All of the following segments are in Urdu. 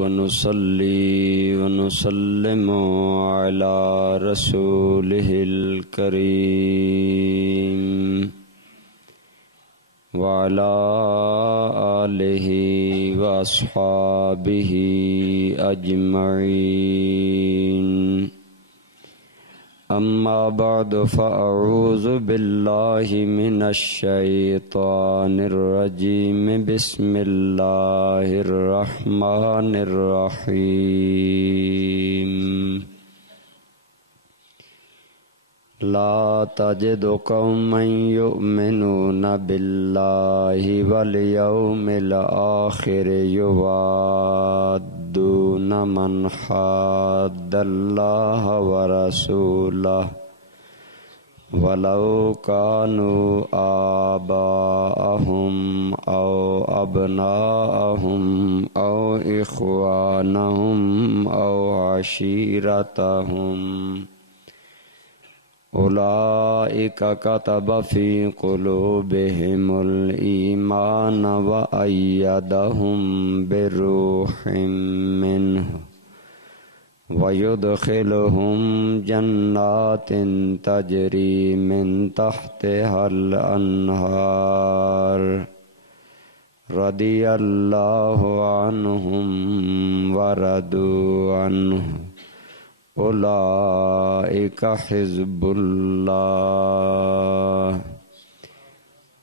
ونصلي ونسلم على رسوله الكريم وعلى آله وأصحابه أجمعين. أما بعد فأعوذ بالله من الشيطان الرجيم. بسم الله الرحمن الرحيم. لا تجد قوما يؤمنون بالله واليوم الآخر يوادون من حاد الله ورسوله ولو كانوا آباءهم أو أبناءهم أو إخوانهم أو عشيرتهم أولئك كتب في قلوبهم الإيمان وأيدهم بروح منه ويدخلهم جنات تجري من تحتها الأنهار رضي الله عنهم ورضوا عنه أولئك حزب الله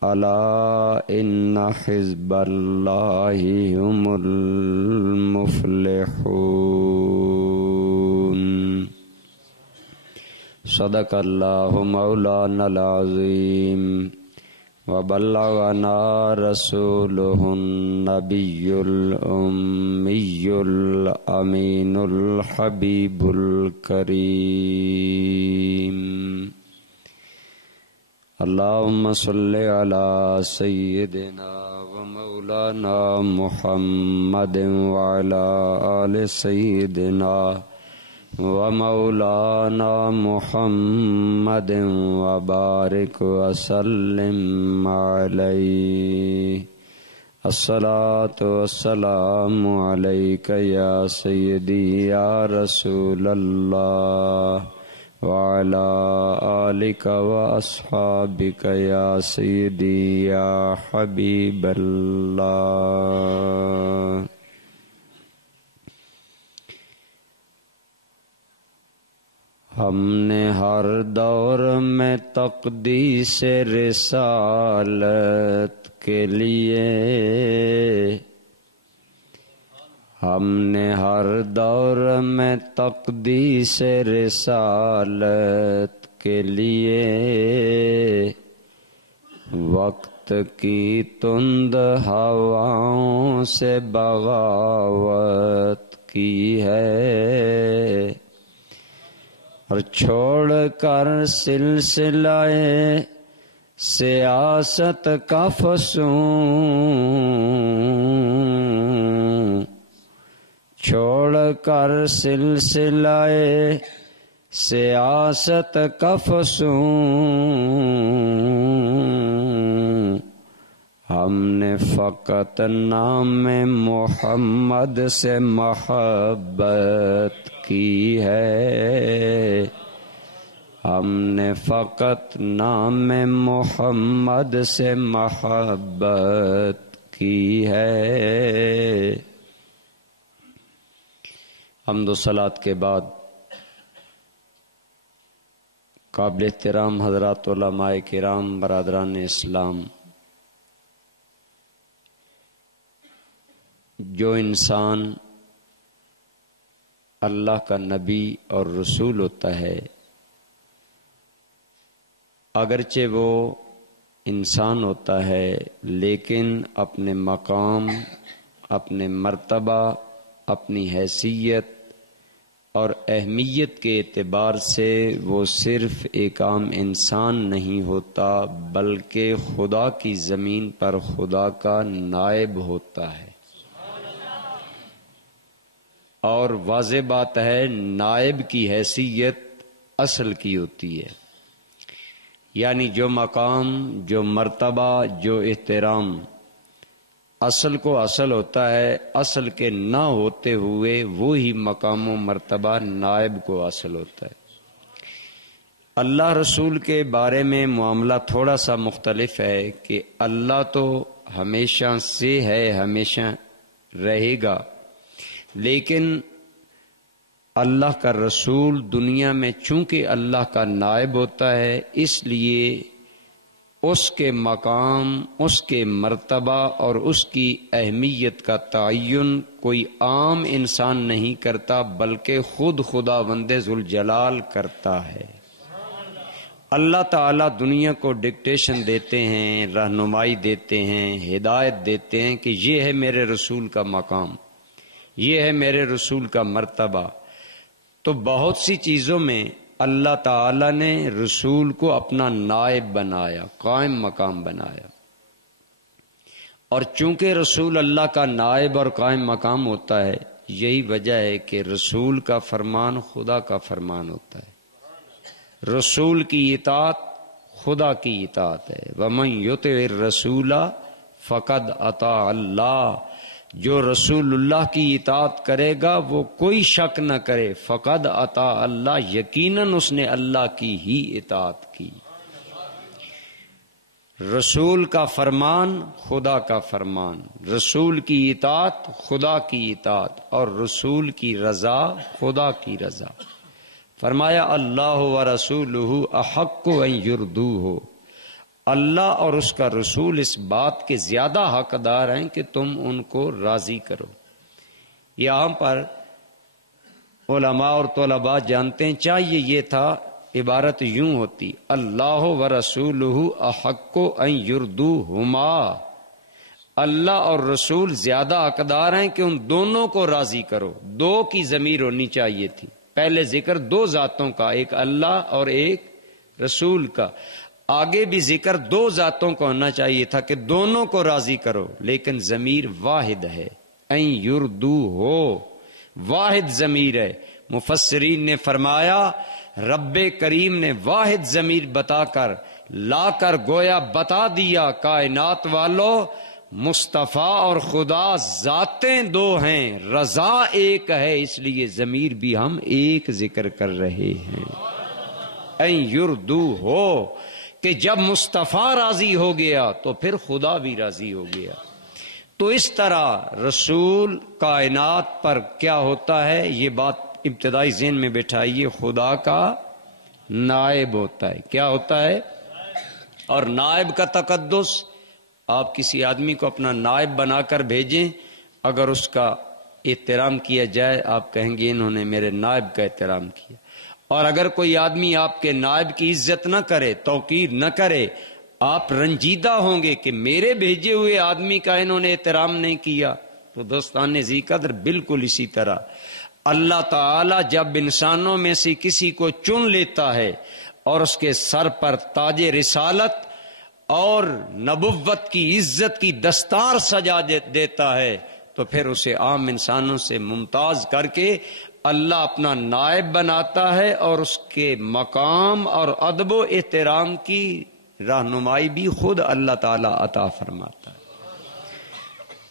ألا إن حزب الله هم المفلحون. صدق الله مولانا العظيم وبلغنا رسوله النبي الأمي الأمين الحبيب الكريم. اللهم صل على سيدنا ومولانا محمد وعلى آل سيدنا ومولانا محمد وبارك وسلم عليه. الصلاة والسلام عليك يا سيدي يا رسول الله وعلى آلك وأصحابك يا سيدي يا حبيب الله. ہم نے ہر دور میں تقدیس رسالت کے لیے ہم نے ہر دور میں تقدیس رسالت کے لیے وقت کی تند ہواؤں سے بغاوت کی ہے اور چھوڑ کر سلسلہ سیاست کا فسون چھوڑ کر سلسلہ سیاست کا فسون ہم نے فقط نام محمد سے محبت کی ہے. ہم نے فقط نام محمد سے محبت کی ہے. حمد و صلات کے بعد قابل احترام حضرات علماء کرام برادران اسلام، جو انسان اللہ کا نبی اور رسول ہوتا ہے، اگرچہ وہ انسان ہوتا ہے لیکن اپنے مقام، اپنے مرتبہ، اپنی حیثیت اور اہمیت کے اعتبار سے وہ صرف ایک عام انسان نہیں ہوتا بلکہ خدا کی زمین پر خدا کا نائب ہوتا ہے. اور واضح بات ہے نائب کی حیثیت اصل کی ہوتی ہے، یعنی جو مقام، جو مرتبہ، جو احترام اصل کو اصل ہوتا ہے، اصل کے نہ ہوتے ہوئے وہی مقام و مرتبہ نائب کو اصل ہوتا ہے۔ اللہ رسول کے بارے میں معاملہ تھوڑا سا مختلف ہے کہ اللہ تو ہمیشہ سے ہے، ہمیشہ رہے گا، لیکن اللہ کا رسول دنیا میں چونکہ اللہ کا نائب ہوتا ہے، اس لیے اس کے مقام، اس کے مرتبہ اور اس کی اہمیت کا تعین کوئی عام انسان نہیں کرتا، بلکہ خود خداوند ذوالجلال کرتا ہے۔ اللہ تعالیٰ دنیا کو ڈکٹیشن دیتے ہیں، رہنمائی دیتے ہیں، ہدایت دیتے ہیں کہ یہ ہے میرے رسول کا مقام، یہ ہے میرے رسول کا مرتبہ۔ تو بہت سی چیزوں میں اللہ تعالیٰ نے رسول کو اپنا نائب بنایا، قائم مقام بنایا، اور چونکہ رسول اللہ کا نائب اور قائم مقام ہوتا ہے، یہی وجہ ہے کہ رسول کا فرمان خدا کا فرمان ہوتا ہے، رسول کی اطاعت خدا کی اطاعت ہے۔ وَمَن يُطِعِ الرَّسُولَ فَقَدْ أَطَاعَ اللَّهَ، جو رسول اللہ کی اطاعت کرے گا وہ کوئی شک نہ کرے، فقد اطاع اللہ، یقیناً اس نے اللہ کی ہی اطاعت کی۔ رسول کا فرمان خدا کا فرمان، رسول کی اطاعت خدا کی اطاعت، اور رسول کی رضا خدا کی رضا۔ فرمایا اللہ ورسولہ احق ان یردوہ، اللہ اور اس کا رسول اس بات کے زیادہ حقدار ہیں کہ تم ان کو راضی کرو۔ یہاں پر علماء اور طلباء جانتے ہیں چاہیے یہ تھا عبارت یوں ہوتی، اللہ ورسولہ احق ان یردوہما، اللہ اور رسول زیادہ حقدار ہیں کہ ان دونوں کو راضی کرو۔ دو کی ضمیر ہونی چاہیے تھی، پہلے ذکر دو ذاتوں کا، ایک اللہ اور ایک رسول کا، آگے بھی ذکر دو ذاتوں کا ہونا چاہیے تھا کہ دونوں کو راضی کرو، لیکن ضمیر واحد ہے، ان یردو ہو، واحد ضمیر ہے۔ مفسرین نے فرمایا رب کریم نے واحد ضمیر بتا کر لا کر گویا بتا دیا کائنات والو مصطفیٰ اور خدا ذاتیں دو ہیں، رضا ایک ہے، اس لیے ضمیر بھی ہم ایک ذکر کر رہے ہیں۔ ان یردو ہو کہ جب مصطفیٰ راضی ہو گیا تو پھر خدا بھی راضی ہو گیا۔ تو اس طرح رسول کائنات پر کیا ہوتا ہے، یہ بات ابتدائی ذہن میں بٹھائیے، خدا کا نائب ہوتا ہے۔ کیا ہوتا ہے؟ اور نائب کا تقدس، آپ کسی آدمی کو اپنا نائب بنا کر بھیجیں، اگر اس کا احترام کیا جائے آپ کہیں گے انہوں نے میرے نائب کا احترام کیا، اور اگر کوئی آدمی آپ کے نائب کی عزت نہ کرے، توقیر نہ کرے، آپ رنجیدہ ہوں گے کہ میرے بھیجے ہوئے آدمی کا انہوں نے احترام نہیں کیا۔ تو دوستان ذی قدر بالکل اسی طرح اللہ تعالی جب انسانوں میں سے کسی کو چن لیتا ہے اور اس کے سر پر تاج رسالت اور نبوت کی عزت کی دستار سجا دیتا ہے، تو پھر اسے عام انسانوں سے ممتاز کر کے اللہ اپنا نائب بناتا ہے، اور اس کے مقام اور ادب و احترام کی رہنمائی بھی خود اللہ تعالی عطا فرماتا ہے۔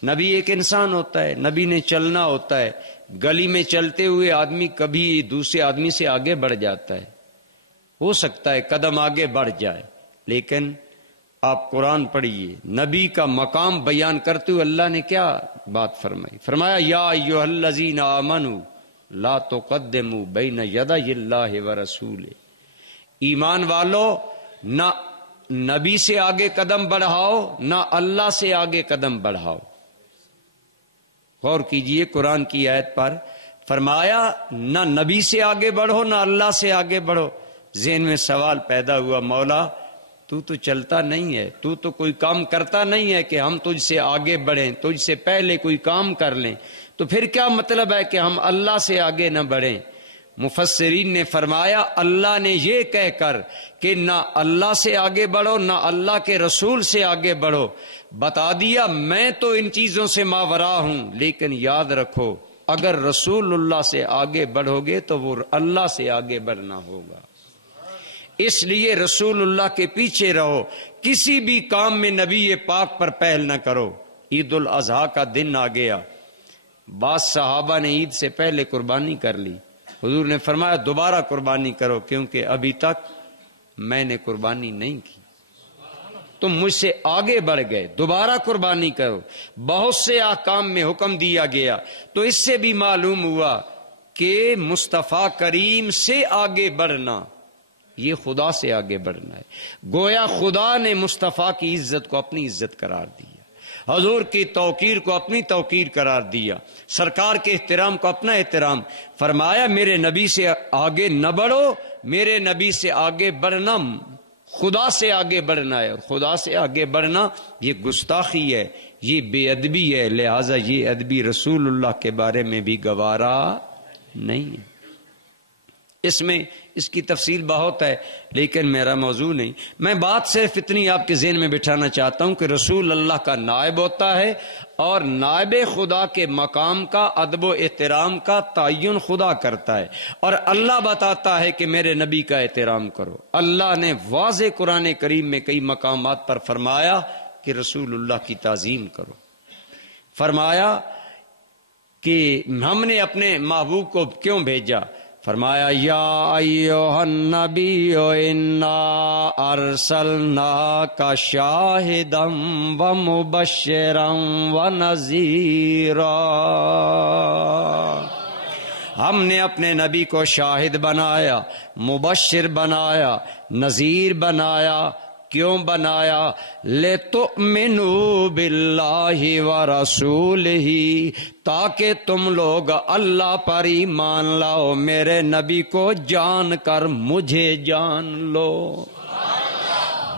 نبی ایک انسان ہوتا ہے، نبی نے چلنا ہوتا ہے، گلی میں چلتے ہوئے آدمی کبھی دوسرے آدمی سے آگے بڑھ جاتا ہے، ہو سکتا ہے قدم آگے بڑھ جائے، لیکن آپ قرآن پڑھیے، نبی کا مقام بیان کرتے ہوئے اللہ نے کیا بات فرمائی؟ فرمایا یا ایھا الذین آمنوا لا تقدموا بین یدی اللہ ورسولہ، ایمان والو نہ نبی سے آگے قدم بڑھاؤ نہ اللہ سے آگے قدم بڑھاؤ۔ غور کیجئے قرآن کی آیت پر، فرمایا نہ نبی سے آگے بڑھو نہ اللہ سے آگے بڑھو۔ ذہن میں سوال پیدا ہوا، مولا تو چلتا نہیں ہے، تو کوئی کام کرتا نہیں ہے کہ ہم تجھ سے آگے بڑھیں، تجھ سے پہلے کوئی کام کر لیں، تو پھر کیا مطلب ہے کہ ہم اللہ سے آگے نہ بڑھیں؟ مفسرین نے فرمایا اللہ نے یہ کہہ کر کہ نہ اللہ سے آگے بڑھو نہ اللہ کے رسول سے آگے بڑھو، بتا دیا میں تو ان چیزوں سے ماورا ہوں، لیکن یاد رکھو اگر رسول اللہ سے آگے بڑھو گے تو وہ اللہ سے آگے بڑھنا ہوگا۔ اس لیے رسول اللہ کے پیچھے رہو، کسی بھی کام میں نبی پاک پر پہل نہ کرو۔ عید الاضحیٰ کا دن آ گیا، بعض صحابہ نے عید سے پہلے قربانی کر لی، حضور نے فرمایا دوبارہ قربانی کرو کیونکہ ابھی تک میں نے قربانی نہیں کی، تم مجھ سے آگے بڑھ گئے، دوبارہ قربانی کرو۔ بہت سے احکام میں حکم دیا گیا، تو اس سے بھی معلوم ہوا کہ مصطفیٰ کریم سے آگے بڑھنا یہ خدا سے آگے بڑھنا ہے۔ گویا خدا نے مصطفیٰ کی عزت کو اپنی عزت قرار دیا، حضور کی توقیر کو اپنی توقیر قرار دیا، سرکار کے احترام کو اپنا احترام، فرمایا میرے نبی سے آگے نہ بڑھو، میرے نبی سے آگے بڑھنا خدا سے آگے بڑھنا ہے، اور خدا سے آگے بڑھنا یہ گستاخی ہے، یہ بے ادبی ہے، لہذا یہ ادبی رسول اللہ کے بارے میں بھی گوارا نہیں ہے۔ اس میں اس کی تفصیل بہت ہے لیکن میرا موضوع نہیں، میں بات صرف اتنی آپ کے ذہن میں بٹھانا چاہتا ہوں کہ رسول اللہ کا نائب ہوتا ہے، اور نائب خدا کے مقام کا ادب و احترام کا تعین خدا کرتا ہے، اور اللہ بتاتا ہے کہ میرے نبی کا احترام کرو۔ اللہ نے واضح قرآن کریم میں کئی مقامات پر فرمایا کہ رسول اللہ کی تعظیم کرو، فرمایا کہ ہم نے اپنے محبوب کو کیوں بھیجا، فرمایا یا ایھا النبی انا ارسلناک شاہدا ومبشرا ونذیرا، ہم نے اپنے نبی کو شاہد بنایا، مبشر بنایا، نذیر بنایا۔ کیوں بنایا؟ لِتُؤْمِنُوا بِاللَّهِ وَرَسُولِهِ، تاکہ تم لوگ اللہ پر ایمان لاؤ، میرے نبی کو جان کر مجھے جان لو۔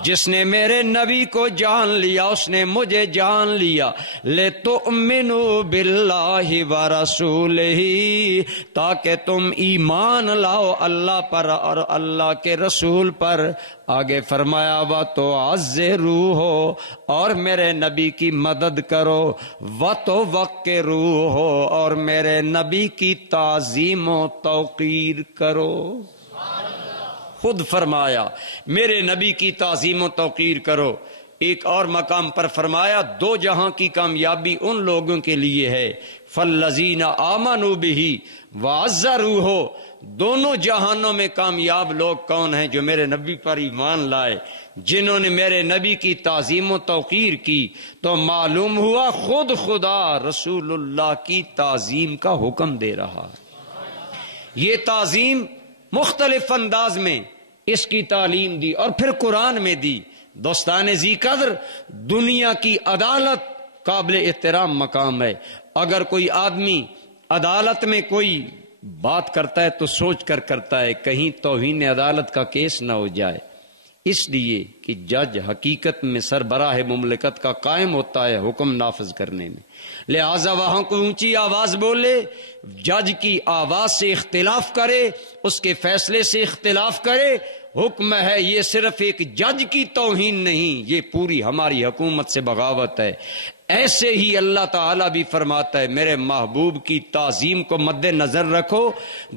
جس نے میرے نبی کو جان لیا اس نے مجھے جان لیا۔ لِتُؤْمِنُوا بِاللَّهِ وَرَسُولِهِ، تاکہ تم ایمان لاؤ اللہ پر اور اللہ کے رسول پر۔ آگے فرمایا وَتُعَزِّرُوهُ، اور میرے نبی کی مدد کرو، وَتُوَقِّرُوهُ، اور میرے نبی کی تعظیم و توقیر کرو۔ خود فرمایا میرے نبی کی تعظیم و توقیر کرو۔ ایک اور مقام پر فرمایا دو جہاں کی کامیابی ان لوگوں کے لیے ہے، فالذین آمنوا بہ وعزروہ، دونوں جہانوں میں کامیاب لوگ کون ہیں؟ جو میرے نبی پر ایمان لائے، جنہوں نے میرے نبی کی تعظیم و توقیر کی۔ تو معلوم ہوا خود خدا رسول اللہ کی تعظیم کا حکم دے رہا ہے۔ یہ تعظیم مختلف انداز میں اس کی تعلیم دی اور پھر قرآن میں دی۔ دوستان ذی قدر، دنیا کی عدالت قابل احترام مقام ہے۔ اگر کوئی آدمی عدالت میں کوئی بات کرتا ہے تو سوچ کر کرتا ہے کہیں توہین عدالت کا کیس نہ ہو جائے، اس لیے کہ جج حقیقت میں سربراہ مملکت کا قائم ہوتا ہے حکم نافذ کرنے میں، لہذا وہاں کو اونچی آواز بولے، جج کی آواز سے اختلاف کرے، اس کے فیصلے سے اختلاف کرے، حکم ہے یہ صرف ایک جج کی توہین نہیں، یہ پوری ہماری حکومت سے بغاوت ہے۔ ایسے ہی اللہ تعالیٰ بھی فرماتا ہے میرے محبوب کی تعظیم کو مد نظر رکھو،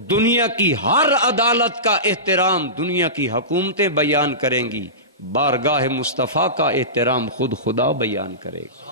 دنیا کی ہر عدالت کا احترام دنیا کی حکومتیں بیان کریں گی، بارگاہ مصطفیٰ کا احترام خود خدا بیان کرے گا۔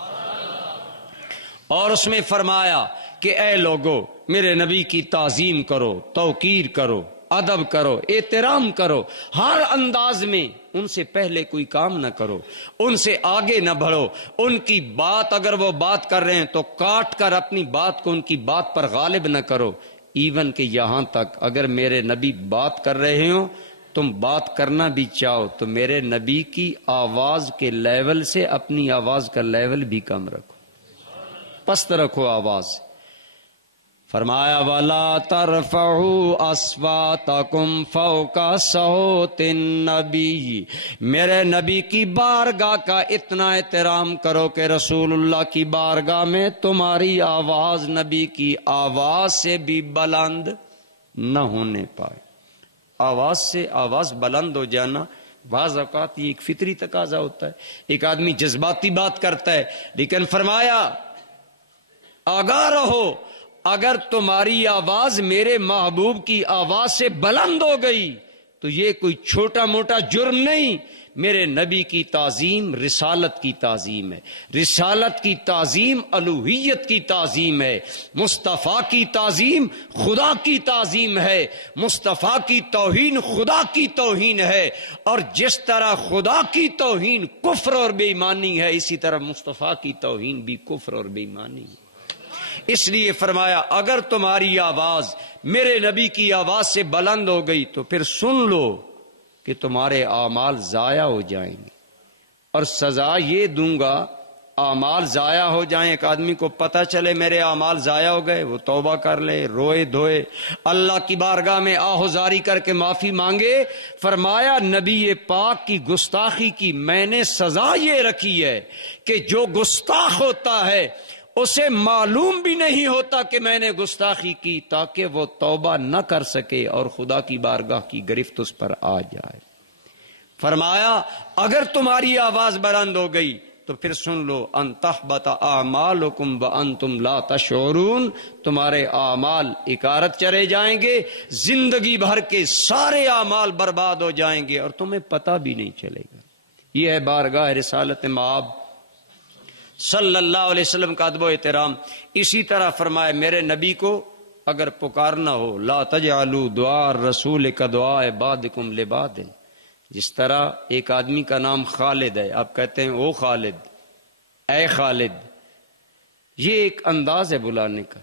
اور اس میں فرمایا کہ اے لوگو میرے نبی کی تعظیم کرو، توقیر کرو، ادب کرو، احترام کرو، ہر انداز میں ان سے پہلے کوئی کام نہ کرو، ان سے آگے نہ بڑھو، ان کی بات اگر وہ بات کر رہے ہیں تو کاٹ کر اپنی بات کو ان کی بات پر غالب نہ کرو، ایون کہ یہاں تک اگر میرے نبی بات کر رہے ہوں تم بات کرنا بھی چاہو تو میرے نبی کی آواز کے لیول سے اپنی آواز کا لیول بھی کم رکھو، پست رکھو آواز۔ فرمایا وَلَا تَرْفَعُوا أَصْوَاتَكُمْ فَوْقَ صَوْتِ النَّبِيِّ، میرے نبی کی بارگاہ کا اتنا احترام کرو کہ رسول اللہ کی بارگاہ میں تمہاری آواز نبی کی آواز سے بھی بلند نہ ہونے پائے۔ آواز سے آواز بلند ہو جانا بعض اوقات یہ ایک فطری تقاضا ہوتا ہے، ایک آدمی جذباتی بات کرتا ہے، لیکن فرمایا آگاہ رہو اگر تمہاری آواز میرے محبوب کی آواز سے بلند ہو گئی تو یہ کوئی چھوٹا موٹا جرم نہیں، میرے نبی کی تعظیم رسالت کی تعظیم ہے، رسالت کی تعظیم الوہیت کی تعظیم ہے، مصطفیٰ کی تعظیم خدا کی تعظیم ہے، مصطفیٰ کی توہین خدا کی توہین ہے، اور جس طرح خدا کی توہین کفر اور بے ایمانی ہے، اسی طرح مصطفیٰ کی توہین بھی کفر اور بے ایمانی ہے۔ اس لیے فرمایا اگر تمہاری آواز میرے نبی کی آواز سے بلند ہو گئی تو پھر سن لو کہ تمہارے اعمال ضائع ہو جائیں گے، اور سزا یہ دوں گا اعمال ضائع ہو جائیں۔ ایک آدمی کو پتہ چلے میرے اعمال ضائع ہو گئے، وہ توبہ کر لے، روئے دھوئے، اللہ کی بارگاہ میں آہوزاری کر کے معافی مانگے۔ فرمایا نبی پاک کی گستاخی کی میں نے سزا یہ رکھی ہے کہ جو گستاخ ہوتا ہے اسے معلوم بھی نہیں ہوتا کہ میں نے گستاخی کی، تاکہ وہ توبہ نہ کر سکے اور خدا کی بارگاہ کی گرفت اس پر آ جائے۔ فرمایا اگر تمہاری آواز بلند ہو گئی تو پھر سن لو ان تحبط اعمالکم وانتم لا تشعرون، تمہارے اعمال اکارت چلے جائیں گے، زندگی بھر کے سارے اعمال برباد ہو جائیں گے اور تمہیں پتہ بھی نہیں چلے گا۔ یہ ہے بارگاہ رسالت مآب صلی اللہ علیہ وسلم کا ادب و احترام۔ اسی طرح فرمائے میرے نبی کو اگر پکارنا ہو لا تجعلوا دعاء الرسول کدعاء بعضکم لبعض، جس طرح ایک آدمی کا نام خالد ہے، آپ کہتے ہیں او خالد، اے خالد، یہ ایک انداز ہے بلانے کا۔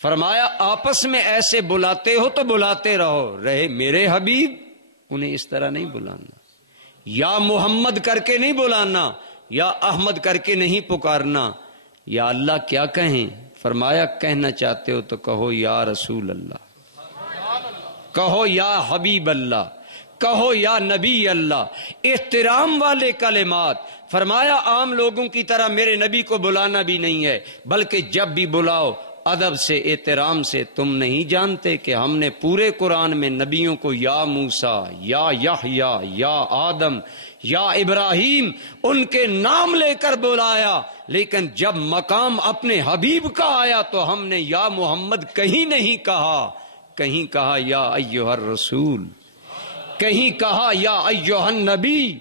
فرمایا آپس میں ایسے بلاتے ہو تو بلاتے رہے میرے حبیب، انہیں اس طرح نہیں بلانا، یا محمد کر کے نہیں بلانا، یا احمد کر کے نہیں پکارنا۔ یا اللہ کیا کہیں؟ فرمایا کہنا چاہتے ہو تو کہو یا رسول اللہ، کہو یا حبیب اللہ، کہو یا نبی اللہ، احترام والے کلمات۔ فرمایا عام لوگوں کی طرح میرے نبی کو بلانا بھی نہیں ہے، بلکہ جب بھی بلاؤ ادب سے، احترام سے۔ تم نہیں جانتے کہ ہم نے پورے قرآن میں نبیوں کو یا موسیٰ، یا یحییٰ، یا آدم، یا ابراہیم ان کے نام لے کر بلایا، لیکن جب مقام اپنے حبیب کا آیا تو ہم نے یا محمد کہیں نہیں کہا، کہیں کہا یا ایھا الرسول، کہیں کہا یا ایھا النبی۔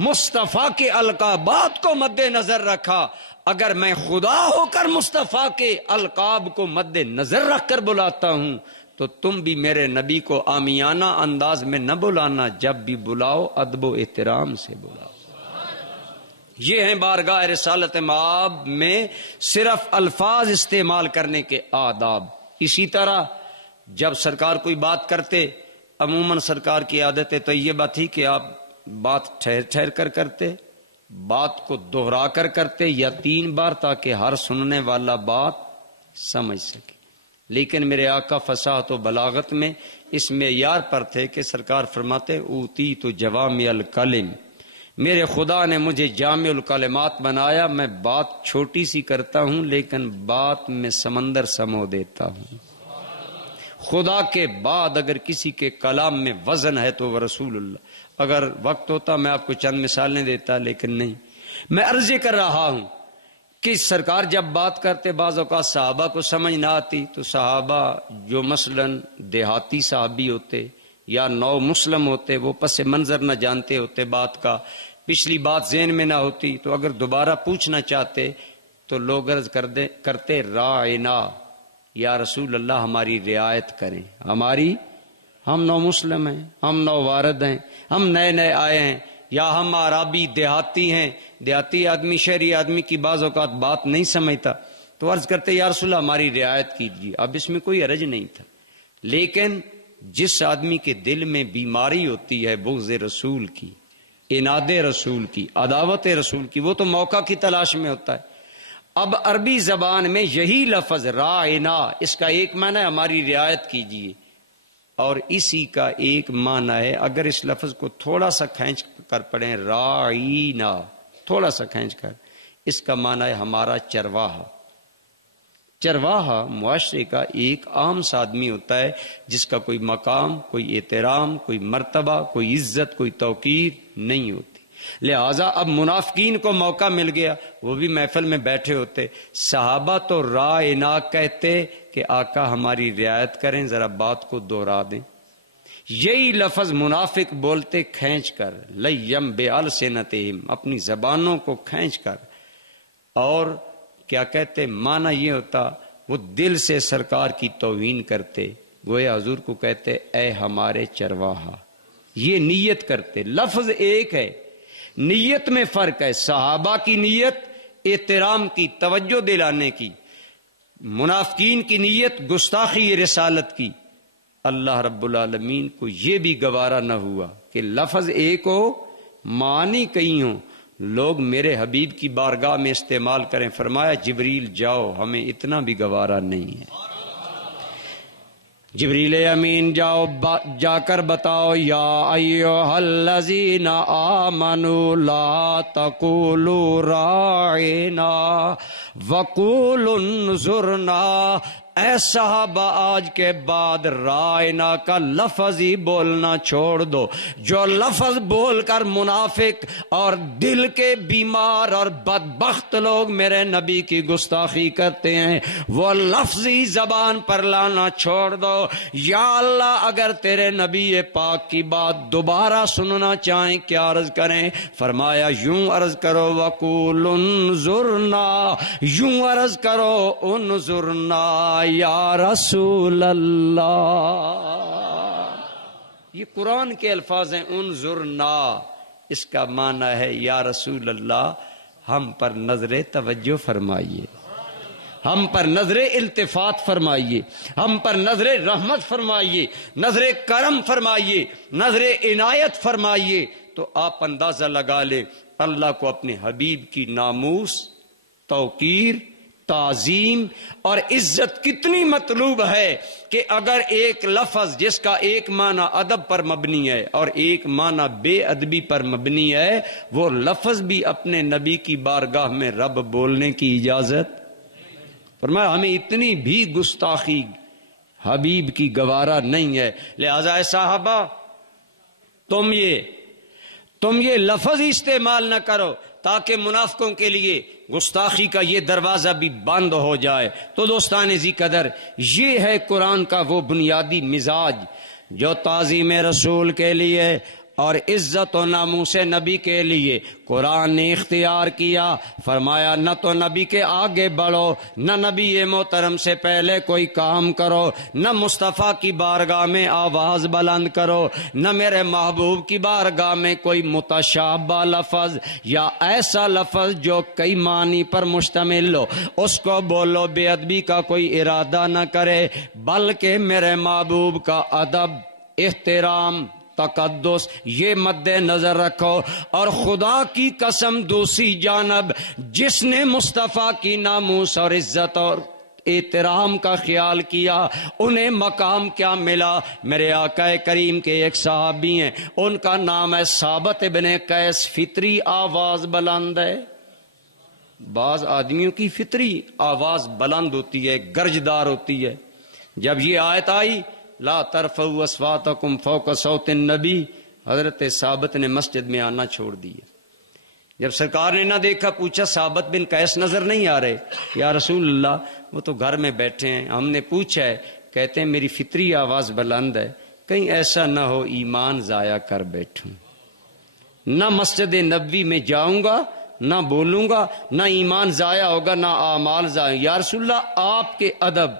مصطفیٰ کے القابات کو مد نظر رکھا۔ اگر میں خدا ہو کر مصطفیٰ کے القاب کو مد نظر رکھ کر بلاتا ہوں تو تم بھی میرے نبی کو عامیانہ انداز میں نہ بلانا، جب بھی بلاؤ ادب و احترام سے بلاؤ۔ یہ ہیں بارگاہ رسالت مآب میں صرف الفاظ استعمال کرنے کے آداب۔ اسی طرح جب سرکار کوئی بات کرتے، عموماً سرکار کی عادت طیبہ تھی کہ آپ بات ٹھہر ٹھہر کر کرتے، بات کو دوہرا کر کرتے یا 3 بار، تاکہ ہر سننے والا بات سمجھ سکے۔ لیکن میرے آقا فصاحت و بلاغت میں اس معیار پر تھے کہ سرکار فرماتے اوتی تو جوامع الکلم، میرے خدا نے مجھے جامع الکلمات بنایا، میں بات چھوٹی سی کرتا ہوں لیکن بات میں سمندر سمو دیتا ہوں۔ خدا کے بعد اگر کسی کے کلام میں وزن ہے تو وہ رسول اللہ۔ اگر وقت ہوتا میں آپ کو چند مثالیں دیتا، لیکن نہیں۔ میں عرض کر رہا ہوں کہ سرکار جب بات کرتے بعض اوقات صحابہ کو سمجھ نہ آتی تو صحابہ جو مثلاً دیہاتی صحابی ہوتے یا نو مسلم ہوتے، وہ پس منظر نہ جانتے ہوتے بات کا، پچھلی بات ذہن میں نہ ہوتی، تو اگر دوبارہ پوچھنا چاہتے تو لوگ عرض کرتے راعنا، یا رسول اللہ ہماری رعایت کریں، ہم نو مسلم ہیں، ہم نو وارد ہیں، ہم نئے نئے آئے ہیں، یا ہم عرابی دیہاتی ہیں، دیہاتی آدمی شہری آدمی کی بعض اوقات بات نہیں سمجھتا، تو عرض کرتے یا رسول اللہ ہماری رعایت کیجیے۔ اب اس میں کوئی حرج نہیں تھا، لیکن جس آدمی کے دل میں بیماری ہوتی ہے بغض رسول کی، عناد رسول کی، عداوت رسول کی، وہ تو موقع کی تلاش میں ہوتا ہے۔ اب عربی زبان میں یہی لفظ راعنا، اس کا ایک معنی ہے ہماری رعایت کیجیے، اور اسی کا ایک معنی ہے اگر اس لفظ کو تھوڑا سا کھینچ کر پڑھیں راعینا، تھوڑا سا کھینچ کر، اس کا معنی ہے ہمارا چرواہا۔ چرواہا معاشرے کا ایک عام سا آدمی ہوتا ہے جس کا کوئی مقام، کوئی احترام، کوئی مرتبہ، کوئی عزت، کوئی توقیر نہیں ہوتی۔ لہٰذا اب منافقین کو موقع مل گیا، وہ بھی محفل میں بیٹھے ہوتے، صحابہ تو راعنا کہتے کہ آقا ہماری رعایت کریں، ذرا بات کو دوہرا دیں۔ یہی لفظ منافق بولتے کھینچ کر، لیم بِأَلْسِنَتِهِمْ، اپنی زبانوں کو کھینچ کر، اور کیا کہتے، معنی یہ ہوتا وہ دل سے سرکار کی توہین کرتے، گویا حضور کو کہتے اے ہمارے چرواہا، یہ نیت کرتے، لفظ ایک ہے، نیت میں فرق ہے، صحابہ کی نیت احترام کی، توجہ دلانے کی، منافقین کی نیت گستاخی رسالت کی۔ اللہ رب العالمین کو یہ بھی گوارا نہ ہوا کہ لفظ ایک ہو، معنی کئی ہوں، لوگ میرے حبیب کی بارگاہ میں استعمال کریں۔ فرمایا جبریل جاؤ، ہمیں اتنا بھی گوارا نہیں ہے۔ جبریل امین جاؤ، جا کر بتاؤ، یا ایھا الذین آمنوا لا تقولوا راعنا وقولوا انظرنا۔ اے صحابہ، آج کے بعد رائنا کا لفظ ہی بولنا چھوڑ دو۔ جو لفظ بول کر منافق اور دل کے بیمار اور بدبخت لوگ میرے نبی کی گستاخی کرتے ہیں، وہ لفظ ہی زبان پر لانا چھوڑ دو۔ یا اللہ، اگر تیرے نبی پاک کی بات دوبارہ سننا چاہیں کیا عرض کریں؟ فرمایا یوں عرض کرو، وقول انظرنا، یوں عرض کرو انظرنا یا رسول اللہ۔ یہ قرآن کے الفاظ ہیں، انظرنا، اس کا معنی ہے یا رسول اللہ ہم پر نظر توجہ فرمائیے، ہم پر نظر التفات فرمائیے، ہم پر نظر رحمت فرمائیے، نظر کرم فرمائیے، نظر عنایت فرمائیے۔ تو آپ اندازہ لگا لیں اللہ کو اپنے حبیب کی ناموس، توقیر، تعظیم اور عزت کتنی مطلوب ہے کہ اگر ایک لفظ جس کا ایک معنی ادب پر مبنی ہے اور ایک معنی بے ادبی پر مبنی ہے، وہ لفظ بھی اپنے نبی کی بارگاہ میں رب بولنے کی اجازت۔ فرمایا ہمیں اتنی بھی گستاخی حبیب کی گوارا نہیں ہے، لہذا صحابہ تم یہ لفظ استعمال نہ کرو تاکہ منافقوں کے لیے گستاخی کا یہ دروازہ بھی بند ہو جائے۔ تو دوستان ذی قدر، یہ ہے قرآن کا وہ بنیادی مزاج جو تعظیم رسول کے لیے اور عزت و ناموس نبی کے لیے قرآن نے اختیار کیا۔ فرمایا نہ تو نبی کے آگے بڑھو، نہ نبی محترم سے پہلے کوئی کام کرو، نہ مصطفیٰ کی بارگاہ میں آواز بلند کرو، نہ میرے محبوب کی بارگاہ میں کوئی متشابہ لفظ یا ایسا لفظ جو کئی معنی پر مشتمل ہو اس کو بولو۔ بے ادبی کا کوئی ارادہ نہ کرے، بلکہ میرے محبوب کا ادب، احترام، تقدس یہ مد نظر رکھو۔ اور خدا کی قسم دوسری جانب جس نے مصطفیٰ کی ناموس اور عزت اور احترام کا خیال کیا، انہیں مقام کیا ملا؟ میرے آقا کریم کے ایک صحابی ہیں، ان کا نام ہے ثابت ابن قیس، فطری آواز بلند ہے۔ بعض آدمیوں کی فطری آواز بلند ہوتی ہے، گرجدار ہوتی ہے۔ جب یہ آیت آئی لا ترفعوا اصواتکم فوق صوت النبی، حضرت ثابت نے مسجد میں آنا چھوڑ دیا۔ جب سرکار نے نہ دیکھا، پوچھا ثابت بن قیس نظر نہیں آ رہے؟ یا رسول اللہ وہ تو گھر میں بیٹھے ہیں۔ ہم نے پوچھا ہے، کہتے ہیں میری فطری آواز بلند ہے، کہیں ایسا نہ ہو ایمان ضائع کر بیٹھوں، نہ مسجد نبوی میں جاؤں گا، نہ بولوں گا، نہ ایمان ضائع ہوگا، نہ اعمال ضائع۔ یا رسول اللہ آپ کے ادب،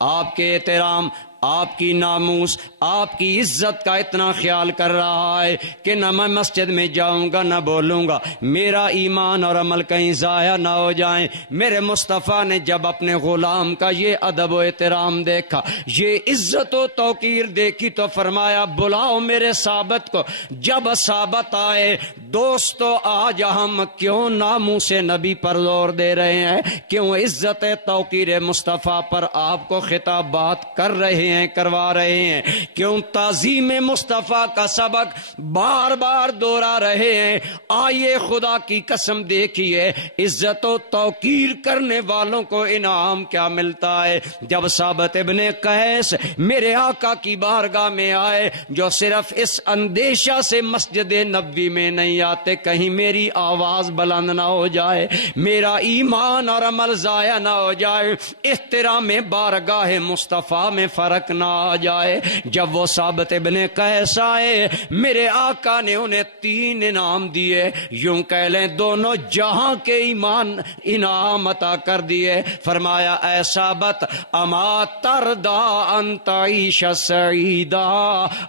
آپ کے احترام، آپ کی ناموس، آپ کی عزت کا اتنا خیال کر رہا ہے کہ نہ میں مسجد میں جاؤں گا، نہ بولوں گا، میرا ایمان اور عمل کہیں ضائع نہ ہو جائیں۔ میرے مصطفیٰ نے جب اپنے غلام کا یہ ادب و احترام دیکھا، یہ عزت و توقیر دیکھی، تو فرمایا بلاؤ میرے ثابت کو۔ جب ثابت آئے، دوستو آج ہم کیوں ناموس نبی پر زور دے رہے ہیں، کیوں عزت توقیر مصطفیٰ پر آپ کو خطابات کر رہے ہیں، کروا رہے ہیں، کیوں تعظیم مصطفیٰ کا سبق بار بار دوہرا رہے ہیں؟ آئیے خدا کی قسم دیکھیے عزت و توقیر کرنے والوں کو انعام کیا ملتا ہے۔ جب ثابت ابن قیس میرے آقا کی بارگاہ میں آئے، جو صرف اس اندیشہ سے مسجد نبوی میں نہیں آتے کہیں میری آواز بلند نہ ہو جائے، میرا ایمان اور عمل ضائع نہ ہو جائے، احترام بارگاہ مصطفیٰ میں فرق مبارک نہ آ جائے۔ جب وہ ثابت ابن قیس آئے، میرے آقا نے انہیں 3 انعام دیے، یوں کہہ لیں دونوں جہاں کے انعام عطا کر دیے۔ فرمایا اے ثابت، اما تردا ان تعیش سعیدا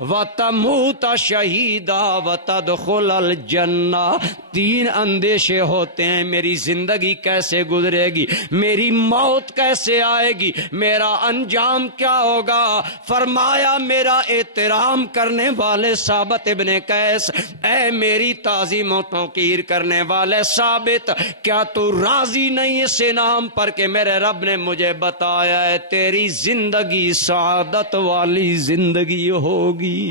وتموت شہیدا وتدخل الجنہ۔ 3 اندیشے ہوتے ہیں، میری زندگی کیسے گزرے گی، میری موت کیسے آئے گی، میرا انجام کیا ہوگا۔ فرمایا میرا احترام کرنے والے ثابت ابن قیس، اے میری تعظیم و توقیر کرنے والے ثابت، کیا تو راضی نہیں اس انعام پر کہ میرے رب نے مجھے بتایا ہے تیری زندگی سعادت والی زندگی ہوگی۔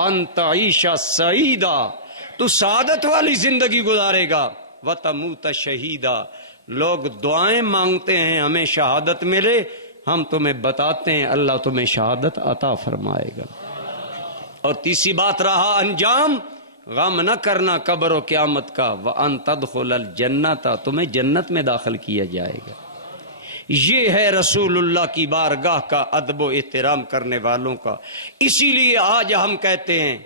انت عیشہ سعیدہ، تو سعادت والی زندگی گزارے گا، وتموت شہیدہ۔ لوگ دعائیں مانگتے ہیں ہمیں شہادت ملے، ہم تمہیں بتاتے ہیں اللہ تمہیں شہادت عطا فرمائے گا۔ اور تیسری بات رہا انجام، غم نہ کرنا قبر و قیامت کا، وَأَن تَدْخُلَ الْجَنَّةَ، تمہیں جنت میں داخل کیا جائے گا۔ یہ ہے رسول اللہ کی بارگاہ کا ادب و احترام کرنے والوں کا۔ اسی لیے آج ہم کہتے ہیں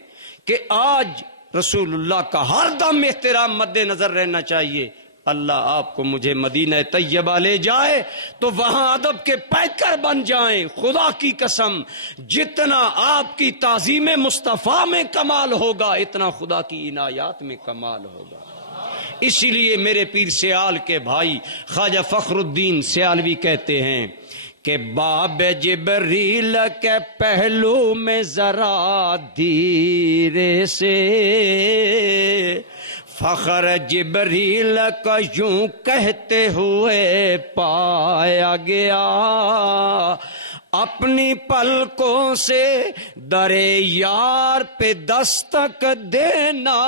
کہ آج رسول اللہ کا ہر دم احترام مد نظر رہنا چاہیے۔ اللہ آپ کو مجھے مدینہ طیبہ لے جائے تو وہاں ادب کے پیکر بن جائیں۔ خدا کی قسم، جتنا آپ کی تعظیم مصطفیٰ میں کمال ہوگا، اتنا خدا کی عنایات میں کمال ہوگا۔ اسی لیے میرے پیر سیال کے بھائی خواجہ فخر الدین سیالوی کہتے ہیں کہ باب جبریل کے پہلو میں ذرا دھیرے سے فخر جبریل کا یوں کہتے ہوئے پایا گیا، اپنی پلکوں سے در یار پہ دستک دینا۔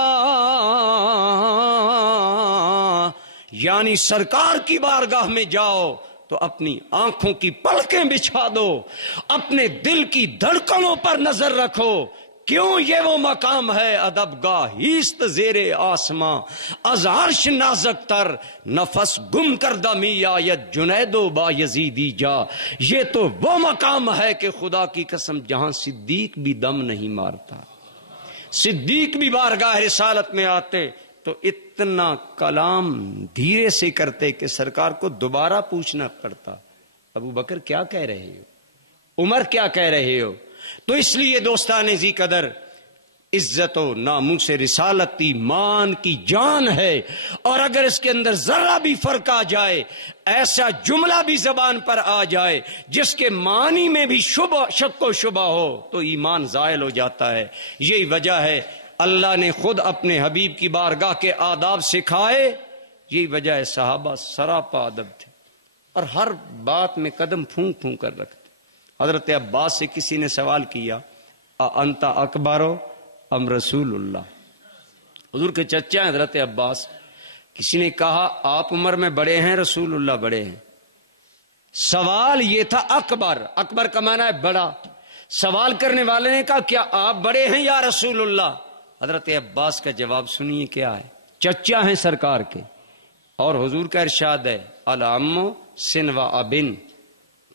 یعنی سرکار کی بارگاہ میں جاؤ تو اپنی آنکھوں کی پلکیں بچھا دو، اپنے دل کی دھڑکنوں پر نظر رکھو۔ کیوں یہ وہ مقام ہے ادب گاہ ہیست زیر آسماں، از عرش نازک تر نفس گم کردہ می آید جنید و با یزیدی جا۔ یہ تو وہ مقام ہے کہ خدا کی قسم جہاں صدیق بھی دم نہیں مارتا۔ صدیق بھی بارگاہ رسالت میں آتے تو اتنا کلام دھیرے سے کرتے کہ سرکار کو دوبارہ پوچھنا پڑتا، ابو بکر کیا کہہ رہے ہو، عمر کیا کہہ رہے ہو۔ تو اس لیے دوستان ذی قدر، عزت و ناموس رسالت ایمان کی جان ہے، اور اگر اس کے اندر ذرا بھی فرق آ جائے، ایسا جملہ بھی زبان پر آ جائے جس کے معنی میں بھی شک و شبہ ہو، تو ایمان زائل ہو جاتا ہے۔ یہی وجہ ہے اللہ نے خود اپنے حبیب کی بارگاہ کے آداب سکھائے۔ یہی وجہ ہے صحابہ سراپا ادب تھے اور ہر بات میں قدم پھونک پھونک کر رکھتے۔ حضرت عباس سے کسی نے سوال کیا، انت اکبرو ام رسول اللہ، حضور کے چچا ہیں حضرت عباس۔ کسی نے کہا آپ عمر میں بڑے ہیں، رسول اللہ بڑے ہیں۔ سوال یہ تھا اکبر، اکبر کا معنی ہے بڑا۔ سوال کرنے والے نے کہا کیا آپ بڑے ہیں یا رسول اللہ؟ حضرت عباس کا جواب سنیے کیا ہے، چچا ہیں سرکار کے، اور حضور کا ارشاد ہے العم سن و ابن،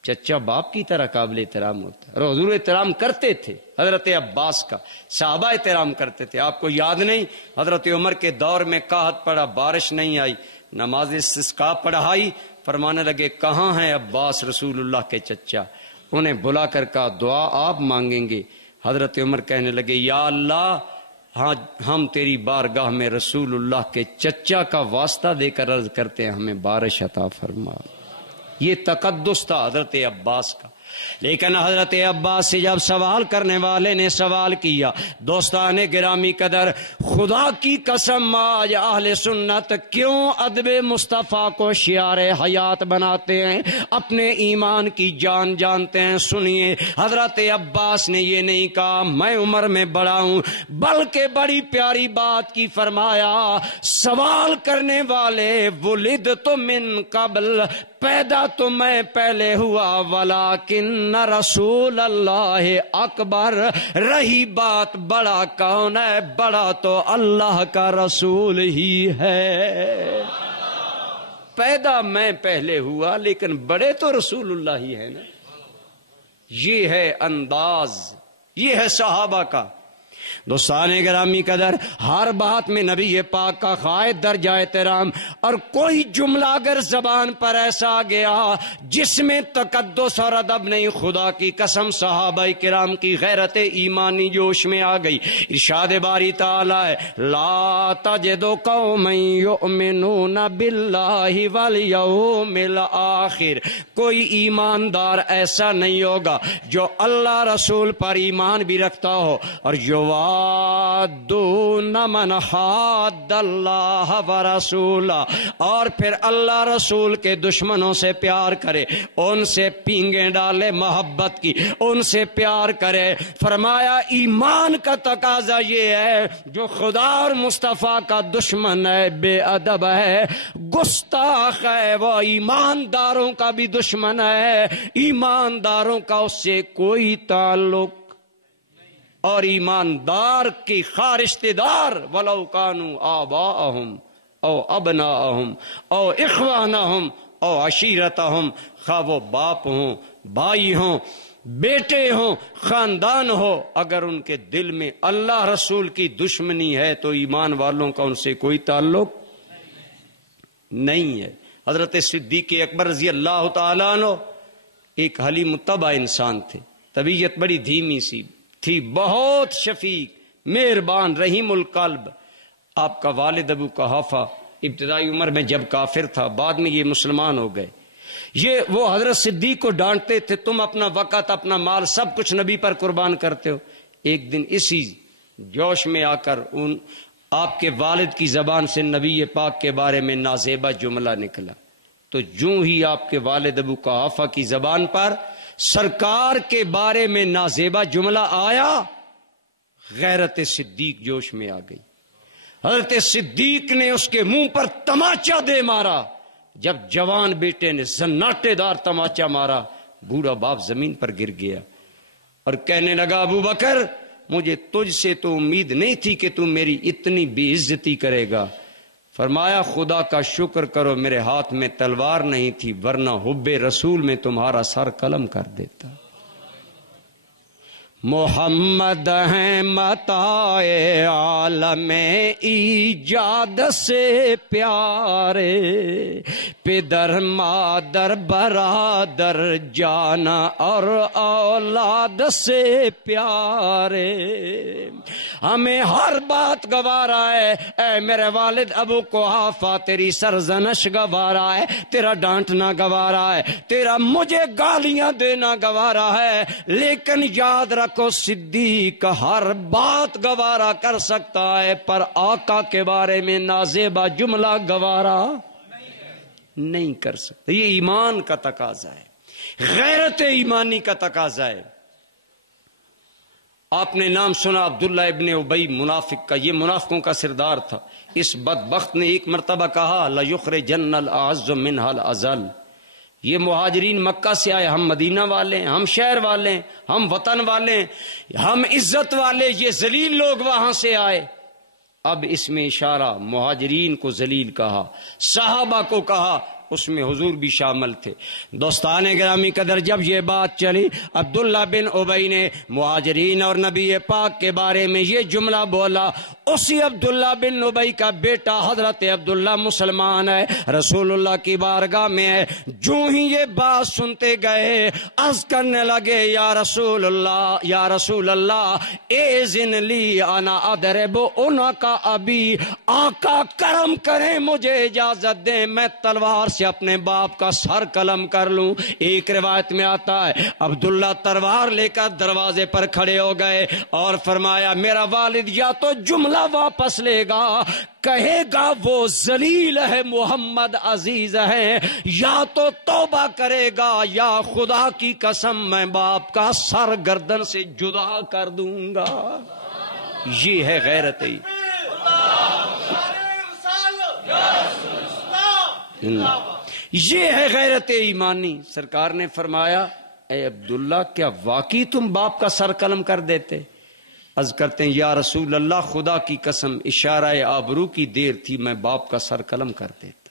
چچا باپ کی طرح قابل احترام ہوتا ہے۔ اور حضور احترام کرتے تھے حضرت عباس کا، صحابہ احترام کرتے تھے۔ آپ کو یاد نہیں حضرت عمر کے دور میں قحط پڑا، بارش نہیں آئی، نماز استسقاء پڑھائی، فرمانے لگے کہاں ہیں عباس رسول اللہ کے چچا؟ انہیں بلا کر کہا دعا آپ مانگیں گے۔ حضرت عمر کہنے لگے یا اللہ، ہاں ہم تیری بارگاہ میں رسول اللہ کے چچا کا واسطہ دے کر عرض کرتے ہیں ہمیں بارش عطا فرما۔ یہ تقدس تھا حضرت عباس کا۔ لیکن حضرت عباس سے جب سوال کرنے والے نے سوال کیا، دوستان گرامی قدر، خدا کی قسم آج اہل سنت کیوں ادب مصطفیٰ کو شعار حیات بناتے ہیں، اپنے ایمان کی جان جانتے ہیں۔ سنیے، حضرت عباس نے یہ نہیں کہا میں عمر میں بڑا ہوں، بلکہ بڑی پیاری بات کی فرمایا، سوال کرنے والے ولدت من قبل، پیدا تو میں پہلے ہوا، ولیکن رسول اللہ اکبر، رہی بات بڑا کون ہے، بڑا تو اللہ کا رسول ہی ہے۔ پیدا میں پہلے ہوا لیکن بڑے تو رسول اللہ ہی ہے نا۔ یہ ہے انداز، یہ ہے صحابہ کا۔ دوستان گرامی قدر، ہر بات میں نبی پاک کا قائد درجہ احترام، اور کوئی جملہ اگر زبان پر ایسا گیا جس میں تقدس اور ادب نہیں، خدا کی قسم صحابہ کرام کی غیرت ایمانی جوش میں آ گئی۔ ارشاد باری تعالی ہے، لا تجد قوما یؤمنون باللہ والیوم الآخر، کوئی ایماندار ایسا نہیں ہوگا جو اللہ رسول پر ایمان بھی رکھتا ہو اور جو دون من حاد اللہ ورسولہ، اور پھر اللہ رسول کے دشمنوں سے پیار کرے، ان سے پینگیں ڈالے محبت کی، ان سے پیار کرے۔ فرمایا ایمان کا تقاضا یہ ہے، جو خدا اور مصطفیٰ کا دشمن ہے، بے ادب ہے، گستاخ ہے، وہ ایمانداروں کا بھی دشمن ہے، ایمانداروں کا اس سے کوئی تعلق، اور ایماندار کی خارشتے دار ولو کانوا آباءہم او ابناءہم او اخوانہم او عشیرتہم، خواہ وہ باپ ہوں، بھائی ہوں، بیٹے ہوں، خاندان ہو، اگر ان کے دل میں اللہ رسول کی دشمنی ہے تو ایمان والوں کا ان سے کوئی تعلق نہیں ہے۔ حضرت صدیق اکبر رضی اللہ تعالیٰ عنہ ایک حلیم متبع انسان تھے، طبیعت بڑی دھیمی سی تھی، بہت شفیق، مہربان، رحیم القلب۔ آپ کا والد ابو قحافہ ابتدائی عمر میں جب کافر تھا، بعد میں یہ مسلمان ہو گئے، وہ حضرت صدیق کو ڈانٹتے تھے، تم اپنا وقت، اپنا مال، سب کچھ نبی پر قربان کرتے ہو۔ ایک دن اسی جوش میں آ کر آپ کے والد کی زبان سے نبی پاک کے بارے میں نازیبا جملہ نکلا، تو جوں ہی آپ کے والد ابو قحافہ کی زبان پر سرکار کے بارے میں نازیبا جملہ آیا، غیرت صدیق جوش میں آ گئی۔ حضرت صدیق نے اس کے منہ پر تماچا دے مارا۔ جب جوان بیٹے نے زناٹے دار تماچا مارا، بوڑھا باپ زمین پر گر گیا اور کہنے لگا، ابو بکر، مجھے تجھ سے تو امید نہیں تھی کہ تم میری اتنی بے عزتی کرے گا۔ فرمایا، خدا کا شکر کرو میرے ہاتھ میں تلوار نہیں تھی، ورنہ حب رسول میں تمہارا سر قلم کر دیتا۔ محمد ہیں متاع عالم ایجاد سے پیارے، پدر مادر برادر جانا اور اولاد سے پیارے، ہمیں ہر بات گوارا ہے، اے میرے والد ابو قحافہ، تیری سرزنش گوارا ہے، تیرا ڈانٹنا گوارا ہے، تیرا مجھے گالیاں دینا گوارا ہے، لیکن یاد رکھ کو صدیق ہر بات گوارا کر سکتا ہے، پر آقا کے بارے میں نازیبا جملہ گوارا نہیں کر سکتا۔ یہ ایمان کا تقاضا ہے، غیرت ایمانی کا تقاضا ہے۔ آپ نے نام سنا عبداللہ ابن ابی منافق کا، یہ منافقوں کا سردار تھا۔ اس بدبخت نے ایک مرتبہ کہا، لَيُخْرِجَنَّ الْأَعَزُّ مِنْهَا الْأَذَلَّ، یہ مہاجرین مکہ سے آئے، ہم مدینہ والے ہیں، ہم شہر والے ہیں، ہم وطن والے ہیں، ہم عزت والے، یہ ذلیل لوگ وہاں سے آئے۔ اب اس میں اشارہ مہاجرین کو ذلیل کہا، صحابہ کو کہا، اس میں حضور بھی شامل تھے۔ دوستان گرامی قدر، جب یہ بات چلی، عبداللہ بن ابی نے مہاجرین اور نبی پاک کے بارے میں یہ جملہ بولا۔ اسی عبداللہ بن ابی کا بیٹا حضرت عبداللہ مسلمان ہے، رسول اللہ کی بارگاہ میں ہے۔ جو ہی یہ بات سنتے گئے، عرض کرنے لگے، یا رسول اللہ، یا رسول اللہ، اذن لی انا اضرب عنق ابی، آقا کرم کریں، مجھے اجازت دیں، میں تلوار سے اپنے باپ کا سر قلم کر لوں۔ ایک روایت میں آتا ہے، عبداللہ تلوار لے کر دروازے پر کھڑے ہو گئے اور فرمایا، میرا والد یا تو جملہ واپس لے گا، کہے گا وہ ذلیل ہے، محمد عزیز ہے، یا تو توبہ کرے گا، یا خدا کی قسم میں باپ کا سر گردن سے جدا کر دوں گا۔ یہ ہے غیرت، یہ ہے غیرت ایمانی۔ سرکار نے فرمایا، اے عبداللہ، کیا واقعی تم باپ کا سر قلم کر دیتے؟ عرض کرتے ہیں، یا رسول اللہ، خدا کی قسم اشارہ آبرو کی دیر تھی، میں باپ کا سر قلم کر دیتا۔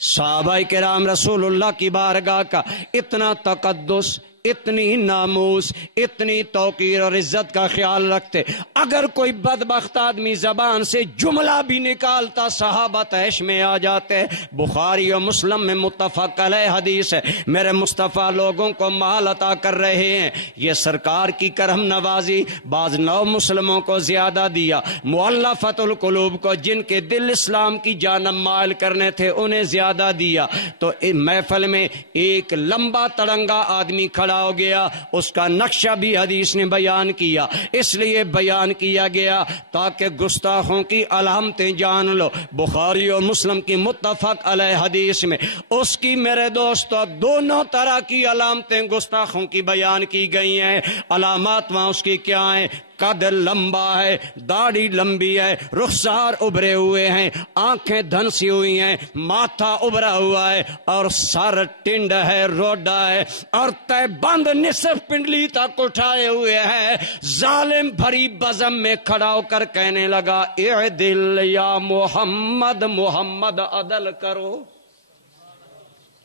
صحابہ کرام رسول اللہ کی بارگاہ کا اتنا تقدس، اتنی ناموس، اتنی توقیر اور عزت کا خیال رکھتے، اگر کوئی بدبخت آدمی زبان سے جملہ بھی نکالتا صحابہ تیش میں آ جاتے۔ بخاری اور مسلم میں متفق علیہ حدیث ہے، میرے مصطفیٰ لوگوں کو مال عطا کر رہے ہیں، یہ سرکار کی کرم نوازی، بعض نو مسلموں کو زیادہ دیا، مؤلفۃ القلوب کو جن کے دل اسلام کی جانب مائل کرنے تھے انہیں زیادہ دیا۔ تو محفل میں ایک لمبا تڑنگا آدمی کھڑا ہو گیا، اس کا نقشہ بھی حدیث نے بیان کیا، اس لیے بیان کیا گیا تاکہ گستاخوں کی علامتیں جان لو۔ بخاری اور مسلم کی متفق علیہ حدیث میں اس کی میرے دوستو دونوں طرح کی علامتیں گستاخوں کی بیان کی گئی ہیں۔ علامات وہاں اس کی کیا ہیں؟ قد لمبا ہے، داڑھی لمبی ہے، رخسار ابھرے ہوئے ہیں، آنکھیں دھنسی ہوئی ہیں، ماتھا ابھرا ہوا ہے اور سر ٹنڈ ہے، روڈا ہے اور تہ بند نصف پنڈلی تک اٹھائے ہوئے ہے۔ ظالم بھری بزم میں کھڑا ہو کر کہنے لگا اعدل یا محمد، محمد عدل کرو۔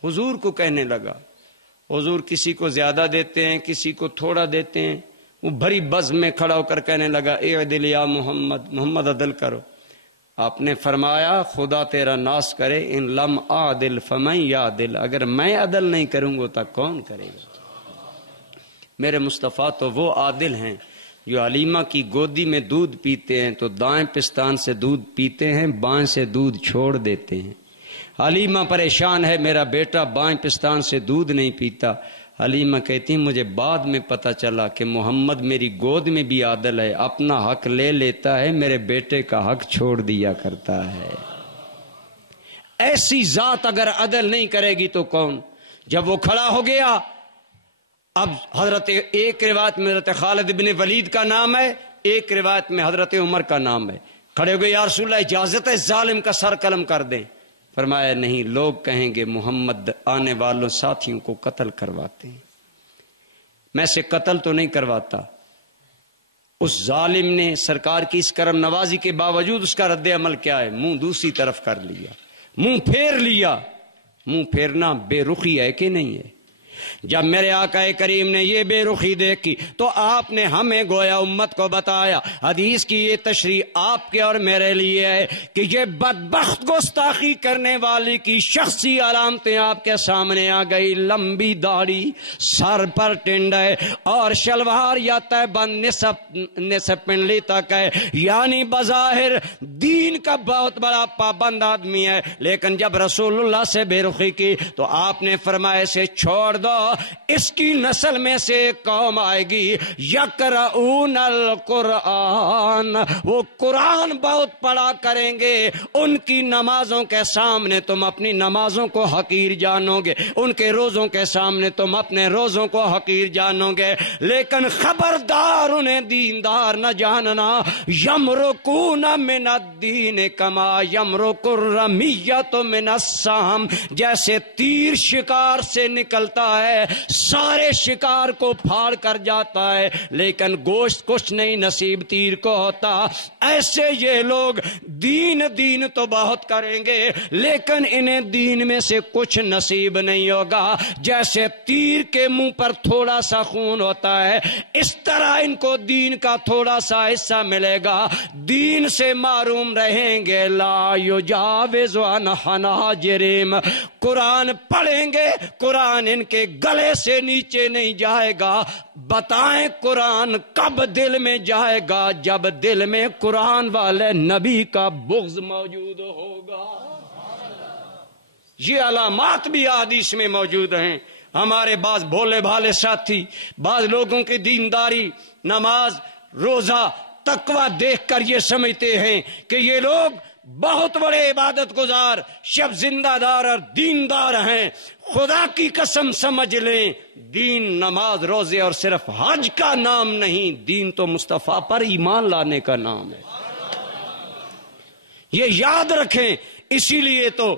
حضور کو کہنے لگا، حضور کسی کو زیادہ دیتے ہیں، کسی کو تھوڑا دیتے ہیں، وہ بھری بزم میں کھڑا ہو کر کہنے لگا اعدل یا محمد، محمد عدل کرو۔ آپ نے فرمایا خدا تیرا ناس کرے، ان لم اعدل فمن یعدل، اگر میں عدل نہیں کروں گا تو کون کرے گا؟ میرے مصطفیٰ تو وہ عادل ہیں جو علیمہ کی گودی میں دودھ پیتے ہیں تو دائیں پستان سے دودھ پیتے ہیں، بائیں سے دودھ چھوڑ دیتے ہیں۔ حلیمہ پریشان ہے، میرا بیٹا بائیں پستان سے دودھ نہیں پیتا۔ حلیمہ کہتی ہیں مجھے بعد میں پتہ چلا کہ محمد میری گود میں بھی عادل ہے، اپنا حق لے لیتا ہے، میرے بیٹے کا حق چھوڑ دیا کرتا ہے۔ ایسی ذات اگر عدل نہیں کرے گی تو کون؟ جب وہ کھڑا ہو گیا، اب حضرت ایک روایت میں حضرت خالد بن ولید کا نام ہے، ایک روایت میں حضرت عمر کا نام ہے، کھڑے ہو گئے یا رسول اللہ اجازت ہے ظالم کا سر قلم کر دیں؟ فرمایا نہیں، لوگ کہیں گے محمد آنے والوں ساتھیوں کو قتل کرواتے ہیں، میں سے قتل تو نہیں کرواتا۔ اس ظالم نے سرکار کی اس کرم نوازی کے باوجود اس کا رد عمل کیا ہے؟ منہ دوسری طرف کر لیا، منہ پھیر لیا۔ منہ پھیرنا بے رخی ہے کہ نہیں ہے؟ جب میرے آقا کریم نے یہ بے رخی دیکھی تو آپ نے ہمیں گویا امت کو بتایا، حدیث کی یہ تشریح آپ کے اور میرے لیے ہے کہ یہ بدبخت گستاخی کرنے والی کی شخصی علامتیں آپ کے سامنے آ گئی۔ لمبی داڑھی، سر پر ٹنڈ ہے اور شلوار یا تہ بند نصف پنڈلی تک ہے، یعنی بظاہر دین کا بہت بڑا پابند آدمی ہے، لیکن جب رسول اللہ سے بے رخی کی تو آپ نے فرمایا سے چھوڑ دو، اس کی نسل میں سے قوم آئے گی یقرؤون القرآن، وہ قرآن بہت پڑھا کریں گے، ان کی نمازوں کے سامنے تم اپنی نمازوں کو حقیر جانو گے، ان کے روزوں کے سامنے تم اپنے روزوں کو حقیر جانو گے، لیکن خبردار انہیں دیندار نہ جاننا، یمرقون من الدین کما یمرق الرمیۃ من السہم، جیسے تیر شکار سے نکلتا ہے سارے شکار کو پھاڑ کر جاتا ہے لیکن گوشت کچھ نہیں نصیب تیر کو ہوتا، ایسے یہ لوگ دین تو بہت کریں گے لیکن انہیں دین میں سے کچھ نصیب نہیں ہوگا۔ جیسے تیر کے منہ پر تھوڑا سا خون ہوتا ہے اس طرح ان کو دین کا تھوڑا سا حصہ ملے گا، دین سے معروم رہیں گے۔ لا یجاوز عن حناجرہم، قرآن پڑھیں گے، قرآن ان کے گلے سے نیچے نہیں جائے گا۔ بتائیں قرآن کب دل میں جائے گا؟ جب دل میں قرآن والے نبی کا بغض موجود ہوگا۔ یہ علامات بھی حدیث میں موجود ہیں۔ ہمارے بعض بھولے بھالے ساتھی بعض لوگوں کی دینداری، نماز، روزہ، تقوی دیکھ کر یہ سمجھتے ہیں کہ یہ لوگ بہت بڑے عبادت گزار، شب زندہ دار اور دیندار ہیں۔ خدا کی قسم سمجھ لیں، دین نماز، روزے اور صرف حج کا نام نہیں، دین تو مصطفیٰ پر ایمان لانے کا نام ہے، یہ یاد رکھیں۔ اسی لیے تو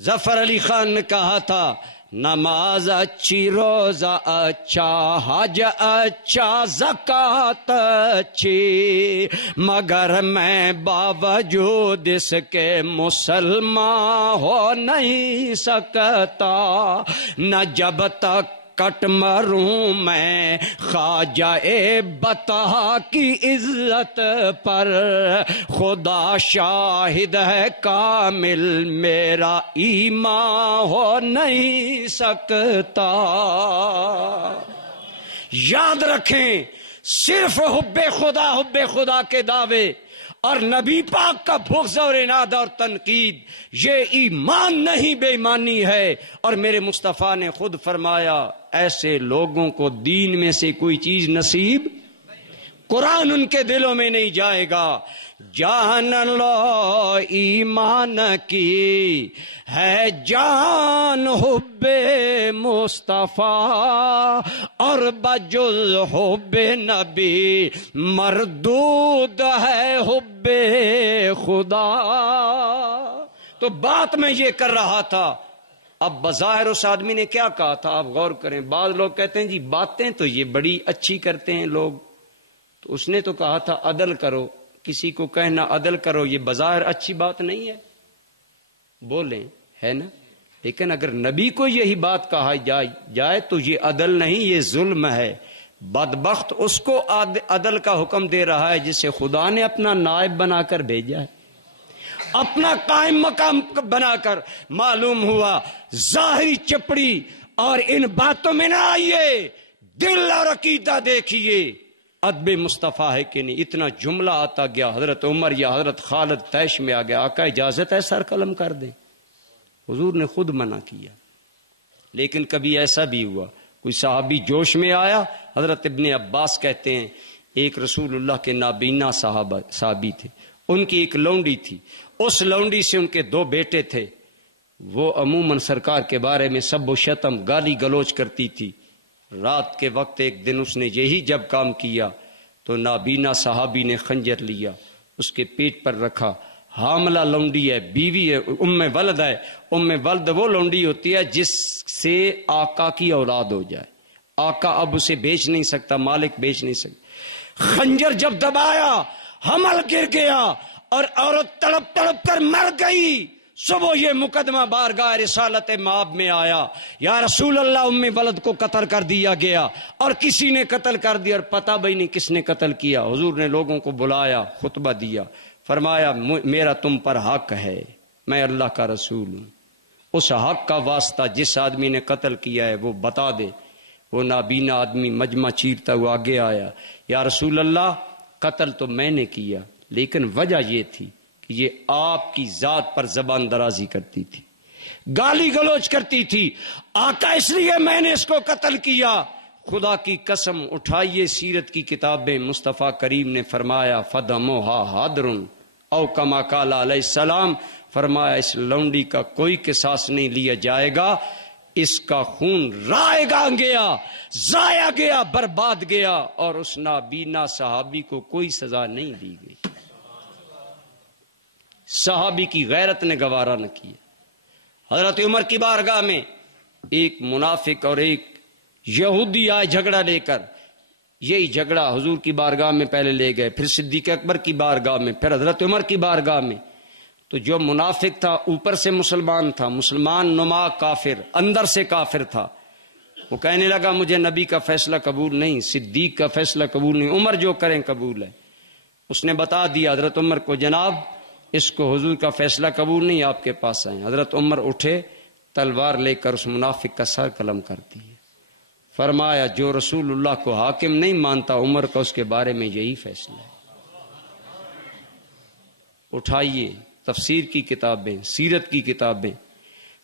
ظفر علی خان نے کہا تھا نماز اچھی، روزہ اچھا، حج اچھا، زکوٰۃ اچھی، مگر میں باوجود اس کے مسلمان ہو نہیں سکتا، نہ جب تک کٹ مروں میں خواجہ بطحا کی عزت پر، خدا شاہد ہے کامل میرا ایمان ہو نہیں سکتا۔ یاد رکھیں، صرف حب خدا کے دعوے اور نبی پاک کا بغض اور عناد اور تنقید یہ ایمان نہیں، بے ایمانی ہے۔ اور میرے مصطفیٰ نے خود فرمایا ایسے لوگوں کو دین میں سے کوئی چیز نصیب، قرآن ان کے دلوں میں نہیں جائے گا۔ جان لو ایمان کی ہے جان حب مصطفیٰ، اور بجز حب نبی مردود ہے حب خدا۔ تو بات میں یہ کر رہا تھا، اب بظاہر اس آدمی نے کیا کہا تھا آپ غور کریں۔ بعض لوگ کہتے ہیں جی باتیں تو یہ بڑی اچھی کرتے ہیں لوگ، تو اس نے تو کہا تھا عدل کرو، کسی کو کہنا عدل کرو یہ بظاہر اچھی بات نہیں ہے، بولیں ہے نا، لیکن اگر نبی کو یہی بات کہا جائے تو یہ عدل نہیں، یہ ظلم ہے۔ بدبخت اس کو عدل کا حکم دے رہا ہے جسے خدا نے اپنا نائب بنا کر بھیجا ہے، اپنا قائم مقام بنا کر۔ معلوم ہوا ظاہری چپڑی اور ان باتوں میں نہ آئیے، دل اور عقیدہ دیکھیے ادب مصطفیٰ ہے کہ نہیں۔ اتنا جملہ آتا گیا، حضرت عمر یا حضرت خالد طیش میں آ گیا، آقا اجازت ہے سر قلم کر دیں، حضور نے خود منع کیا۔ لیکن کبھی ایسا بھی ہوا کوئی صحابی جوش میں آیا، حضرت ابن عباس کہتے ہیں ایک رسول اللہ کے نابینا صحابی تھے، ان کی ایک لونڈی تھی، اس لونڈی سے ان کے 2 بیٹے تھے، وہ عموماً سرکار کے بارے میں سب و شتم گالی گلوچ کرتی تھی۔ رات کے وقت ایک دن اس نے یہی جب کام کیا تو نابینا صحابی نے خنجر لیا، اس کے پیٹ پر رکھا۔ حاملہ لونڈی ہے، بیوی ہے، ام ولد ہے۔ ام ولد وہ لونڈی ہوتی ہے جس سے آقا کی اولاد ہو جائے، آقا اب اسے بیچ نہیں سکتا، مالک بیچ نہیں سکتا۔ خنجر جب دبایا حمل گر گیا اور عورت تڑپ تڑپ کر مر گئی۔ صبح یہ مقدمہ بارگاہ رسالت مآب میں آیا، یا رسول اللہ ام ولد کو قتل کر دیا گیا اور کسی نے قتل کر دیا اور پتہ بھی نہیں کس نے قتل کیا۔ حضور نے لوگوں کو بلایا، خطبہ دیا، فرمایا میرا تم پر حق ہے، میں اللہ کا رسول ہوں، اس حق کا واسطہ جس آدمی نے قتل کیا ہے وہ بتا دے۔ وہ نابینا آدمی مجمع چیرتا ہوا آگے آیا، یا رسول اللہ قتل تو میں نے کیا، لیکن وجہ یہ تھی کہ یہ آپ کی ذات پر زبان درازی کرتی تھی، گالی گلوچ کرتی تھی، آقا اس لیے میں نے اس کو قتل کیا۔ خدا کی قسم اٹھائیے سیرت کی کتابیں، مصطفیٰ کریم نے فرمایا فدموہا حاضرن، او کما قال علیہ السلام، فرمایا اس لونڈی کا کوئی قصاص نہیں لیا جائے گا، اس کا خون رائے گا گیا، ضائع گیا، برباد گیا، اور اس نابینا صحابی کو کوئی سزا نہیں دی گئی۔ صحابی کی غیرت نے گوارا نہ کیا۔ حضرت عمر کی بارگاہ میں ایک منافق اور ایک یہودی آئے جھگڑا لے کر، یہی جھگڑا حضور کی بارگاہ میں پہلے لے گئے، پھر صدیق اکبر کی بارگاہ میں، پھر حضرت عمر کی بارگاہ میں۔ تو جو منافق تھا اوپر سے مسلمان تھا، مسلمان نما کافر، اندر سے کافر تھا، وہ کہنے لگا مجھے نبی کا فیصلہ قبول نہیں، صدیق کا فیصلہ قبول نہیں، عمر جو کریں قبول ہے۔ اس نے بتا دیا حضرت عمر کو، جناب اس کو حضور کا فیصلہ قبول نہیں، آپ کے پاس آئیں۔ حضرت عمر اٹھے، تلوار لے کر اس منافق کا سر قلم کر دی۔ فرمایا جو رسول اللہ کو حاکم نہیں مانتا، عمر کا اس کے بارے میں یہی فیصلہ ہے۔ اٹھائیے تفسیر کی کتابیں، سیرت کی کتابیں۔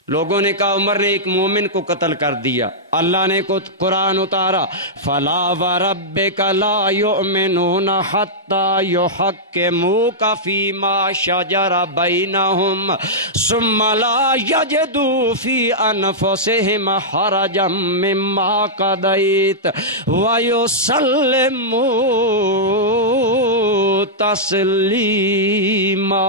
لوگوں نے کہا عمر نے ایک مومن کو قتل کر دیا، اللہ نے کو قرآن اتارا، فلا وربک لا یؤمنون حتی یحکموک فیما شجر بینہم ثم لا یجدوا فی انفسہم حرجا مما قضیت ویسلموا تسلیما۔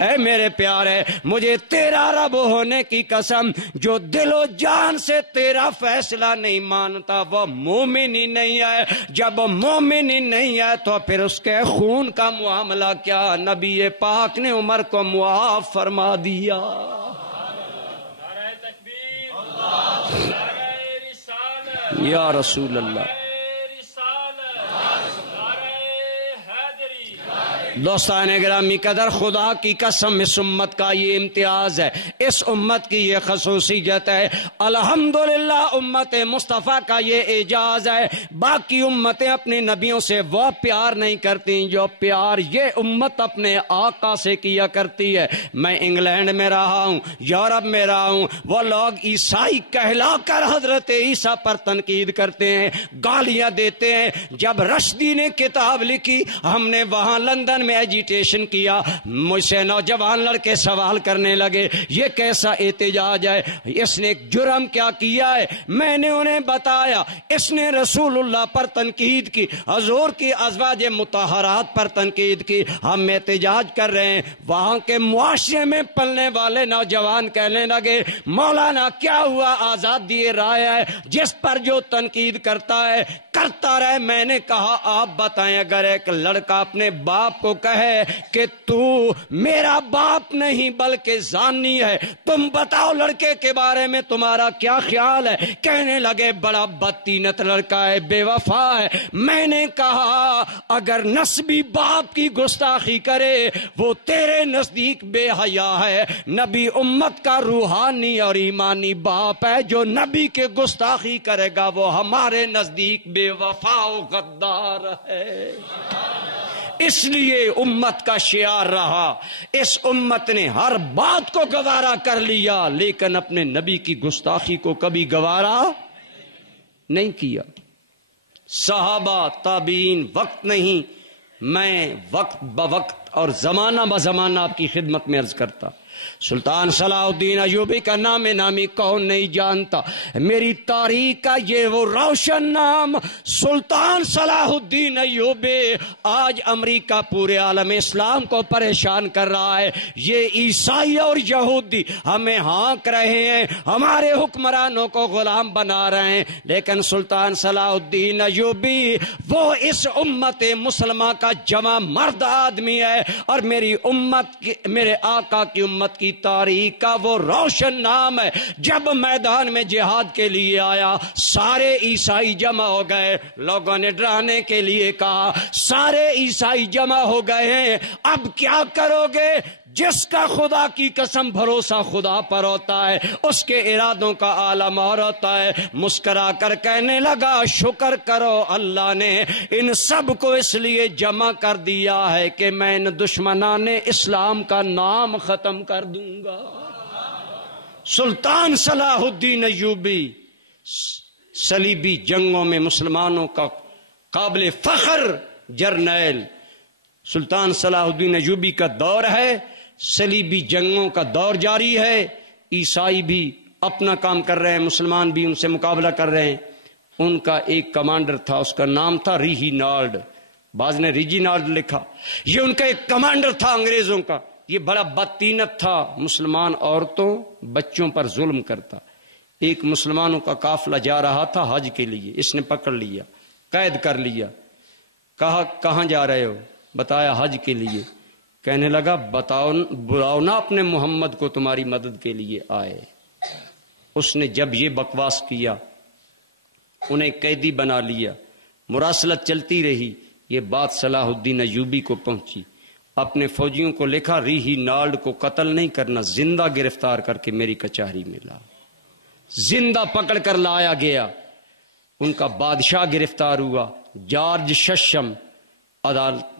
اے میرے پیارے، مجھے تیرا رب ہونے کی قسم، جو دل و جان سے تیرا فیصلہ نہیں مانتا وہ مومن ہی نہیں ہے۔ جب مومن ہی نہیں ہے تو پھر اس کے خون کا معاملہ کیا؟ نبی پاک نے عمر کو معاف فرما دیا۔ یا رسول اللہ۔ دوستان گرامی قدر، خدا کی قسم اس امت کا یہ امتیاز ہے، اس امت کی یہ خصوصیت ہے، الحمدللہ امت مصطفیٰ کا یہ اعجاز ہے۔ باقی امتیں اپنے نبیوں سے وہ پیار نہیں کرتی جو پیار یہ امت اپنے آقا سے کیا کرتی ہے۔ میں انگلینڈ میں رہا ہوں، یورپ میں رہا ہوں، وہ لوگ عیسائی کہلا کر حضرت عیسیٰ پر تنقید کرتے ہیں، گالیاں دیتے ہیں۔ جب رشدی نے کتاب لکھی، ہم نے وہاں لندن میں ایجیٹیشن کیا، مجھ سے نوجوان لڑکے سوال کرنے لگے یہ کیسا احتجاج ہے، اس نے ایک جرم کیا کیا ہے؟ میں نے انہیں بتایا اس نے رسول اللہ پر تنقید کی، حضور کی ازواج مطہرات پر تنقید کی، ہم احتجاج کر رہے ہیں۔ وہاں کے معاشرے میں پلنے والے نوجوان کہنے لگے مولانا کیا ہوا، آزادی رائے ہے، جس پر جو تنقید کرتا ہے کرتا رہے۔ میں نے کہا آپ بتائیں اگر ایک لڑکا اپنے باپ کو کہے کہ تو میرا باپ نہیں بلکہ زانی ہے، تم بتاؤ لڑکے کے بارے میں تمہارا کیا خیال ہے؟ کہنے لگے بڑا بدتینت لڑکا ہے، بے وفا ہے۔ میں نے کہا اگر نسبی باپ کی گستاخی کرے وہ تیرے نزدیک بے حیا ہے، نبی امت کا روحانی اور ایمانی باپ ہے، جو نبی کے گستاخی کرے گا وہ ہمارے نزدیک بے وفا و غدار ہے۔ اس لیے امت کا شعار رہا، اس امت نے ہر بات کو گوارا کر لیا لیکن اپنے نبی کی گستاخی کو کبھی گوارا نہیں کیا۔ صحابہ تابعین وقت نہیں، میں وقت بوقت اور زمانہ بزمانہ آپ کی خدمت میں عرض کرتا۔ سلطان صلاح الدین ایوبی کا نام نامی کون نہیں جانتا؟ میری تاریخ کا یہ وہ روشن نام سلطان صلاح الدین ایوبی آج امریکہ پورے عالم اسلام کو پریشان کر رہا ہے۔ یہ عیسائی اور یہودی ہمیں ہانک رہے ہیں، ہمارے حکمرانوں کو غلام بنا رہے ہیں، لیکن سلطان صلاح الدین ایوبی وہ اس امت مسلمہ کا جمع مرد آدمی ہے، اور میری امت کی، میرے آقا کی امت کی تاریخ کا وہ روشن نام ہے۔ جب میدان میں جہاد کے لیے آیا سارے عیسائی جمع ہو گئے، لوگوں نے ڈرانے کے لیے کہا سارے عیسائی جمع ہو گئے ہیں، اب کیا کرو گے؟ جس کا خدا کی قسم بھروسہ خدا پر ہوتا ہے اس کے ارادوں کا عالم اور ہوتا ہے۔ مسکرا کر کہنے لگا شکر کرو اللہ نے ان سب کو اس لیے جمع کر دیا ہے کہ میں ان دشمنان اسلام کا نام ختم کر دوں گا۔ سلطان صلاح الدین ایوبی صلیبی جنگوں میں مسلمانوں کا قابل فخر جرنیل، سلطان صلاح الدین ایوبی کا دور ہے، صلیبی جنگوں کا دور جاری ہے، عیسائی بھی اپنا کام کر رہے ہیں، مسلمان بھی ان سے مقابلہ کر رہے ہیں۔ ان کا ایک کمانڈر تھا، اس کا نام تھا ریجینالڈ، بعض نے ریجینالڈ لکھا، یہ ان کا ایک کمانڈر تھا انگریزوں کا۔ یہ بڑا بدتینت تھا، مسلمان عورتوں بچوں پر ظلم کرتا۔ ایک مسلمانوں کا قافلہ جا رہا تھا حج کے لیے، اس نے پکڑ لیا، قید کر لیا، کہا کہاں جا رہے ہو؟ بتایا حج کے لیے۔ کہنے لگا بلاؤ نا اپنے محمد کو، تمہاری مدد کے لیے آئے۔ اس نے جب یہ بکواس کیا انہیں قیدی بنا لیا، مراسلت چلتی رہی۔ یہ بات صلاح الدین ایوبی کو پہنچی، اپنے فوجیوں کو لکھا ریجینالڈ کو قتل نہیں کرنا، زندہ گرفتار کر کے میری کچہری میں لا۔ زندہ پکڑ کر لایا گیا، ان کا بادشاہ گرفتار ہوا، جارج ششم عدالت۔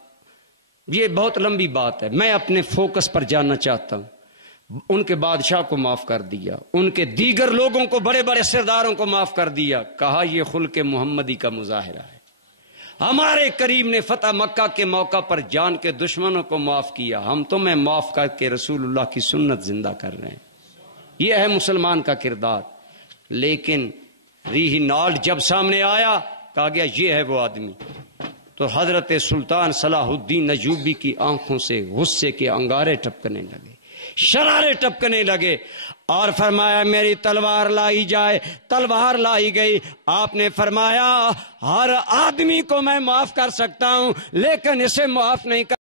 یہ بہت لمبی بات ہے، میں اپنے فوکس پر جاننا چاہتا ہوں۔ ان کے بادشاہ کو معاف کر دیا، ان کے دیگر لوگوں کو، بڑے بڑے سرداروں کو معاف کر دیا، کہا یہ خلق محمدی کا مظاہرہ ہے۔ ہمارے کریم نے فتح مکہ کے موقع پر جان کے دشمنوں کو معاف کیا، ہم تمہیں معاف کر کے رسول اللہ کی سنت زندہ کر رہے ہیں۔ یہ ہے مسلمان کا کردار۔ لیکن ریجینالڈ جب سامنے آیا کہا گیا یہ ہے وہ آدمی، تو حضرت سلطان صلاح الدین ایوبی کی آنکھوں سے غصے کے انگارے ٹپکنے لگے، شرارے ٹپکنے لگے، اور فرمایا میری تلوار لائی جائے۔ تلوار لائی گئی، آپ نے فرمایا ہر آدمی کو میں معاف کر سکتا ہوں لیکن اسے معاف نہیں کر